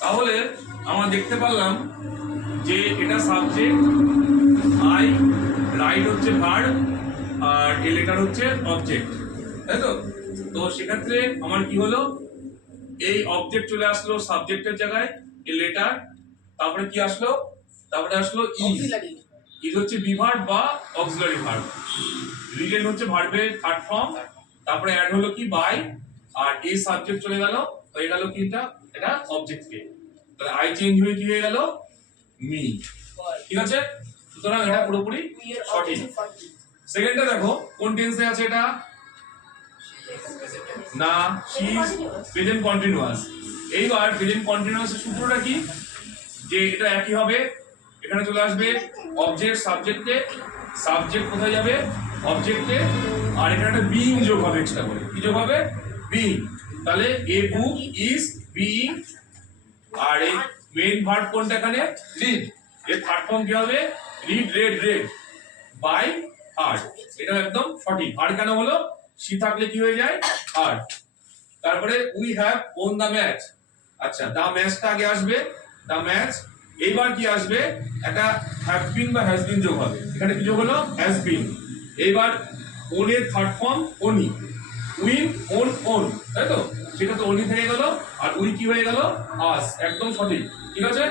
তাহলে আমরা দেখতে পারলাম যে এটা সাবজেক্ট, আই, রাইট হচ্ছে ভার্ব, আর এ লেটার হচ্ছে অবজেক্ট, তাই তো? তো সেক্ষেত্রে আমার কি হলো, এই অবজেক্ট চলে আসলো সাবজেক্টের জায়গায়, এ লেটার, তারপরে কি আসলো, তারপরে আসলো ইজ। ইজ হচ্ছে বিভার্ব বা অক্সিলারি ভার্ব, রিলেট হচ্ছে ভার্বের থার্ড ফর্ম, তারপরে অ্যাড হলো কি বাই, আর এই সাবজেক্ট চলে গেল, হয়ে গেল কি এটা অবজেক্ট কে, তাহলে আই চেঞ্জ হয়ে কি হয়ে গেল, মি। ঠিক আছে, সুতরাং এটা পুরোপুরি সঠিক। সেকেন্ডটা দেখো কোন টেন্সে আছে এটা, না শি ইজ প্রেজেন্ট কন্টিনিউয়াস। এইবার প্রেজেন্ট কন্টিনিউয়াস এর সূত্রটা কি, যে এটা একই হবে, এখানে চলে আসবে অবজেক্ট সাবজেক্টে, সাবজেক্ট কোথায় যাবে, অবজেক্টে, আর এখানে একটা বিইং যোগ হবে এক্সট্রা করে, কি যোগ হবে, বিইং। তাহলে এ বুক ইজ বিইং, আর এই মেইন ভার্ব কোনটা এখানে, রিড, এর থার্ড ফর্ম কি হবে, read, read, read, by heart. এটা একদম সঠিক। আর কেন হলো, সি থাকলে কি হয়ে যায়, আর। তারপরে we have won the match, আচ্ছা দ্য ম্যাচটা আগে আসবে, দ্য ম্যাচ, এইবার কি আসবে, একটা হ্যাভ বিন বা হ্যাজ বিন যোগ হবে, এখানে কি যোগ হলো, হ্যাজ বিন। এইবার ওন এর থার্ড ফর্ম ওনি, উইন, ওন, ওন, তাই তো, সেটা তো ওনি থেকে গেল, আর উই কি হয়ে গেল, আস, একদম সঠিক। ঠিক আছে,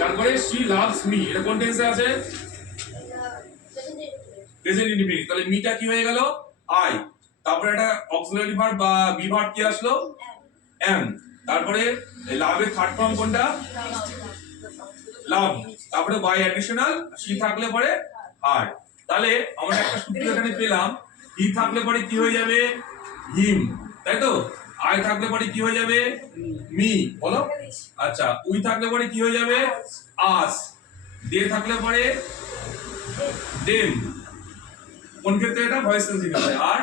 তারপরে শি লাভস মি, এটা কোন টেন্সে আছে, প্রেজেন্ট ইনডিফিনিট, তাহলে মিটা কি হয়ে গেল, আই, তারপরে একটা অক্সিলারি ভার্ব বা বি ভার্ব কি আসলো, এম, তারপরে লাভের থার্ড ফর্ম কোনটা, লাভ, তারপরে বাই অ্যাডিশনাল সি থাকলে পরে হার্ড। তাহলে আমরা একটা সূত্র এখানে পেলাম, হি থাকলে পরে কি হয়ে যাবে, হিম, তাই তো, আই থাকলে পরে কি হয়ে যাবে, মি, বলো, আচ্ছা উই থাকলে পরে কি হয়ে যাবে, আস, দে থাকলে পরে দেম, কোন ক্ষেত্রে এটা ভয়েস সেন্সিটিভ হয়, আর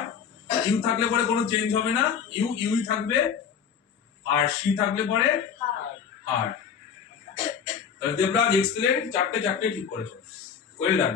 ইউ থাকলে পরে কোনো চেঞ্জ হবে না, ইউ ইউই থাকবে, আর সি থাকলে পরে হার্ড। তাহলে দেবরাজ এক্সেলেন্ট, চারটে ঠিক করেছো, ওয়েল ডান।